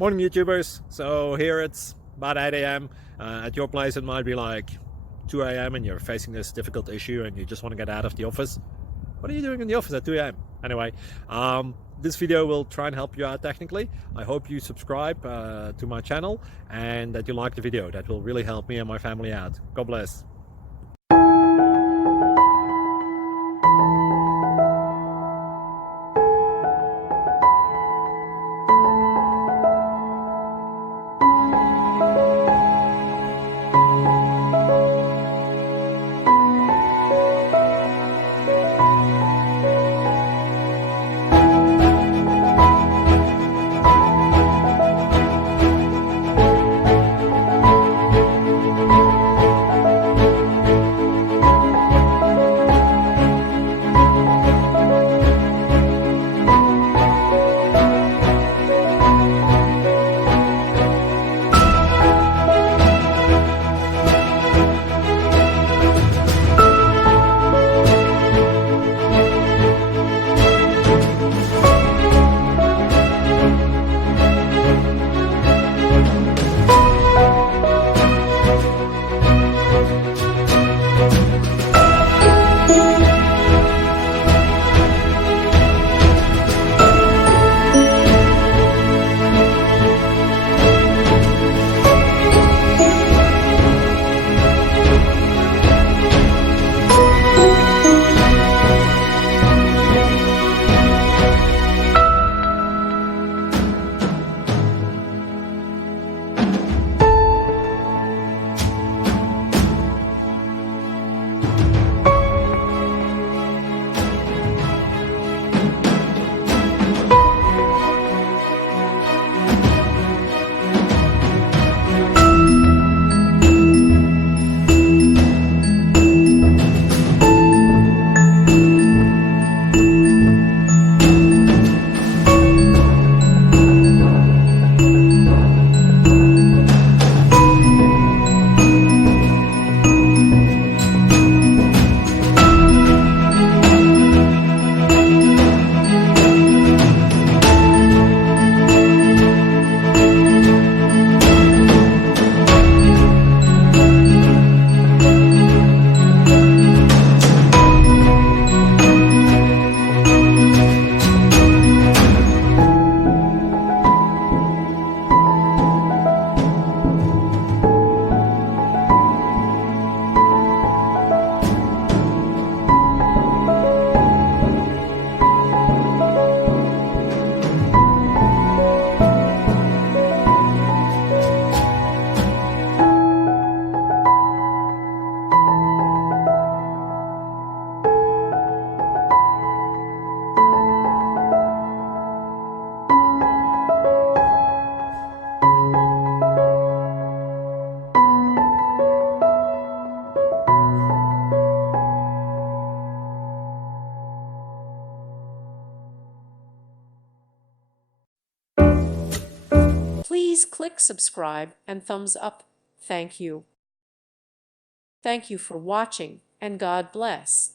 Morning YouTubers. So here it's about 8 a.m. At your place it might be like 2 a.m. and you're facing this difficult issue and you just want to get out of the office. What are you doing in the office at 2 a.m.? Anyway, this video will try and help you out technically. I hope you subscribe to my channel and that you like the video. That will really help me and my family out. God bless. Please click subscribe and thumbs up. Thank you. Thank you for watching, and God bless.